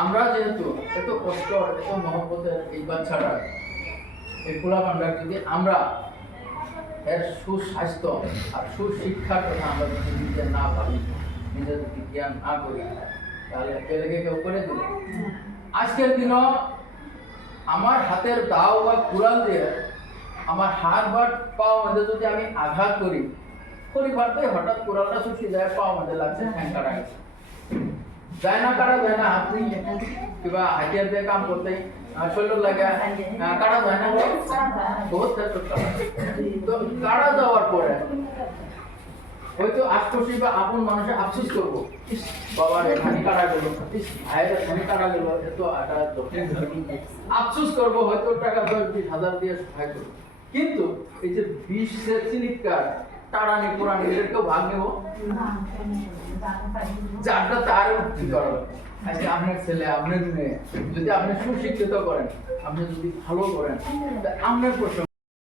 আমরা যেহেতু এত কষ্ট এত মহব্বতের এই বাচ্চারা এই পোলাপানরা যদি আমরা এর সুস্বাস্থ্য আর সুশিক্ষার কথা আমরা যদি নিজে না ভাবি নিজে যদি জ্ঞান না করি তাহলে এলাকে কেউ করে দেবে। আজকের দিনও আমার হাতের দাও বা কুড়াল দিয়ে আমার হাত বা পাও মধ্যে যদি আমি আঘাত করি পরিবারটাই হঠাৎ কুড়ালটা শুকিয়ে যায় পাও মধ্যে লাগছে ঠ্যাং কাটা গেছে যায় না কাটা যায় না আপনি কিংবা হাতিয়ার দিয়ে কাম করতে শরীর লাগে কাটা যায় না বহুত তো কাটা যাওয়ার পরে হয়তো আশপাশি বা আপন মানুষের আফসোস করবো বাবার এখানে কাটা গেল ভাইয়ের এখানে কাটা গেল এত আটা আফসোস করবো হয়তো টাকা 10,000 দিয়ে সহায় করবো কিন্তু এই যে 20 চিনিকার টাড়ানি পুরানি এদের কেউ ভাগ নেব যারটা তার কি করো আজকে আপনার ছেলে আপনার মেয়ে যদি আপনি সুশিক্ষিত করেন আপনি যদি ভালো করেন আপনার প্রশ্ন